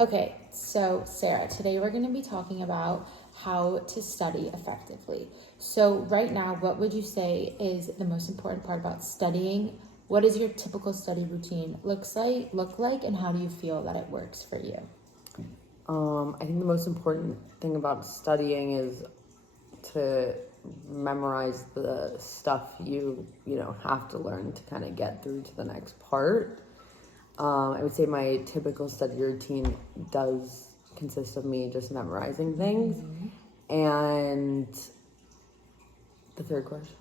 Okay, so Sarah, today we're going to be talking about how to study effectively. So right now, what would you say is the most important part about studying? What does your typical study routine look like, and how do you feel that it works for you? I think the most important thing about studying is to memorize the stuff you have to learn to kind of get through to the next part. I would say my typical study routine does consist of me just memorizing things. And the third question.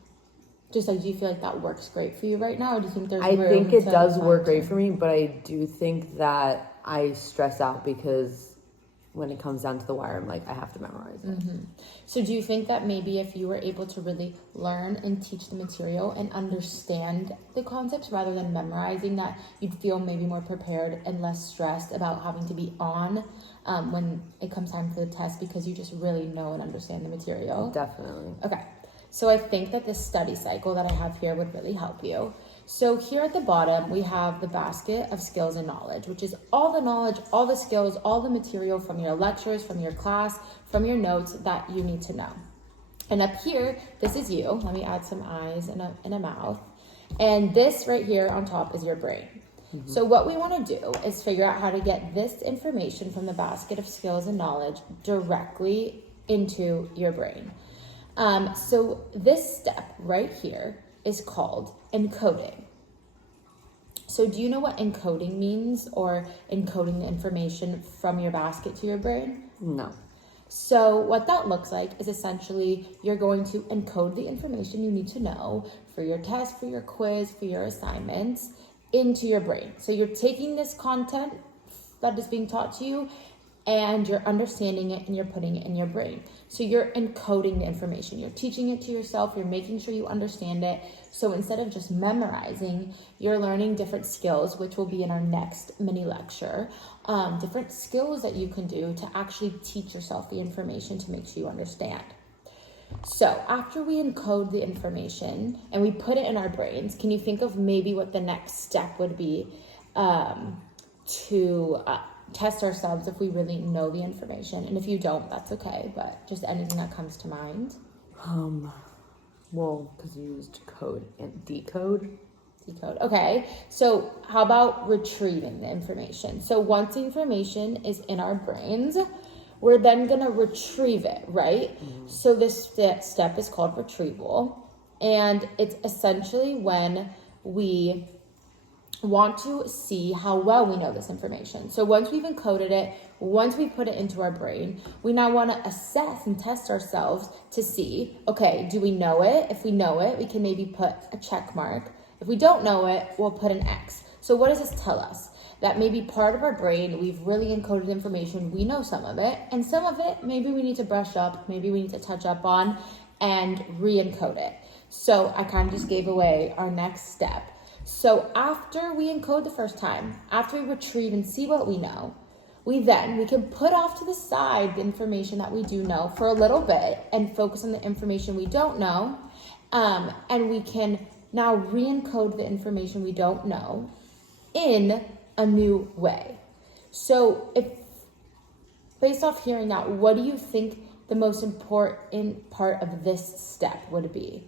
Just like, do you feel like that works great for you right now, or do you think there's I room think it to does work great fine-tune? for me, but I do think that I stress out because when it comes down to the wire, I'm like, I have to memorize it. So do you think that maybe if you were able to really learn and teach the material and understand the concepts rather than memorizing, that you'd feel maybe more prepared and less stressed about having to be on when it comes time for the test, because you just really know and understand the material? Definitely. Okay, so I think that this study cycle that I have here would really help you. So here at the bottom, we have the basket of skills and knowledge, which is all the knowledge, all the skills, all the material from your lectures, from your class, from your notes that you need to know. And up here, this is you. Let me add some eyes and a mouth. And this right here on top is your brain. So what we want to do is figure out how to get this information from the basket of skills and knowledge directly into your brain. So this step right here is called encoding. So do you know what encoding means, or encoding the information from your basket to your brain? No. So what that looks like is essentially you're going to encode the information you need to know for your test, for your quiz, for your assignments into your brain. So you're taking this content that is being taught to you and you're understanding it and you're putting it in your brain. So you're encoding the information. You're teaching it to yourself. You're making sure you understand it. So instead of just memorizing, you're learning different skills, which will be in our next mini lecture. Different skills that you can do to actually teach yourself the information to make sure you understand. So after we encode the information and we put it in our brains, can you think of maybe what the next step would be to test ourselves if we really know the information? And if you don't, that's okay, but just anything that comes to mind. Well, because you used code and decode. Decode. Okay, so how about retrieving the information? So once the information is in our brains, we're then going to retrieve it, right? So this step is called retrieval, and it's essentially when we want to see how well we know this information. So once we've encoded it, once we put it into our brain, we now want to assess and test ourselves to see, okay, do we know it? If we know it, we can maybe put a check mark. If we don't know it, we'll put an X. So what does this tell us? That maybe part of our brain, we've really encoded information, we know some of it, and some of it, maybe we need to brush up, maybe we need to touch up on and re-encode it. So I kind of just gave away our next step. So after we encode the first time, after we retrieve and see what we know, we can put off to the side the information that we do know for a little bit and focus on the information we don't know. And we can now re-encode the information we don't know in a new way. So if, based off hearing that, what do you think the most important part of this step would be?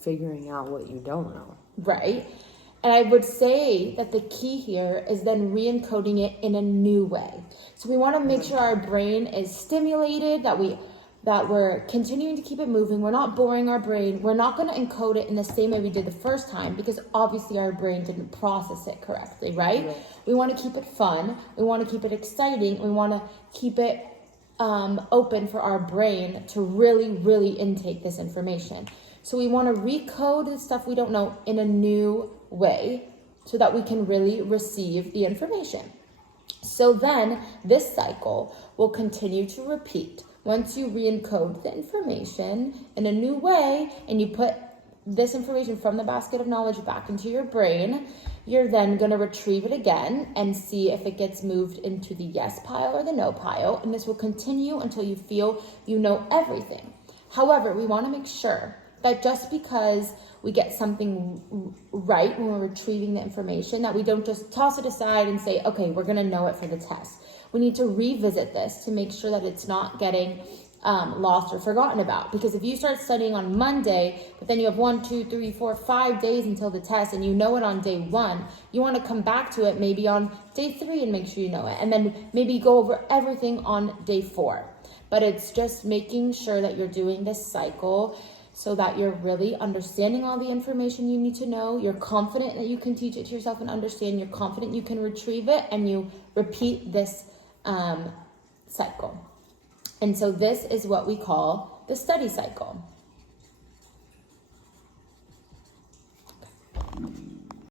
Figuring out what you don't know. Right? And I would say that the key here is then re-encoding it in a new way. So we want to make sure our brain is stimulated, that we're continuing to keep it moving. We're not boring our brain. We're not going to encode it in the same way we did the first time, because obviously our brain didn't process it correctly, right? We want to keep it fun. We want to keep it exciting. We want to keep it open for our brain to really, really intake this information. So we want to recode the stuff we don't know in a new way so that we can really receive the information. So then this cycle will continue to repeat. Once you re-encode the information in a new way and you put this information from the basket of knowledge back into your brain, you're then going to retrieve it again and see if it gets moved into the yes pile or the no pile. And this will continue until you feel you know everything. However, we want to make sure that just because we get something right when we're retrieving the information, that we don't just toss it aside and say, okay, we're going to know it for the test. We need to revisit this to make sure that it's not getting lost or forgotten about. Because if you start studying on Monday, but then you have 1, 2, 3, 4, 5 days until the test, and you know it on day 1, you want to come back to it maybe on day 3 and make sure you know it, and then maybe go over everything on day 4. But it's just making sure that you're doing this cycle so that you're really understanding all the information you need to know. You're confident that you can teach it to yourself and understand. You're confident you can retrieve it, and you repeat this cycle. And so this is what we call the study cycle.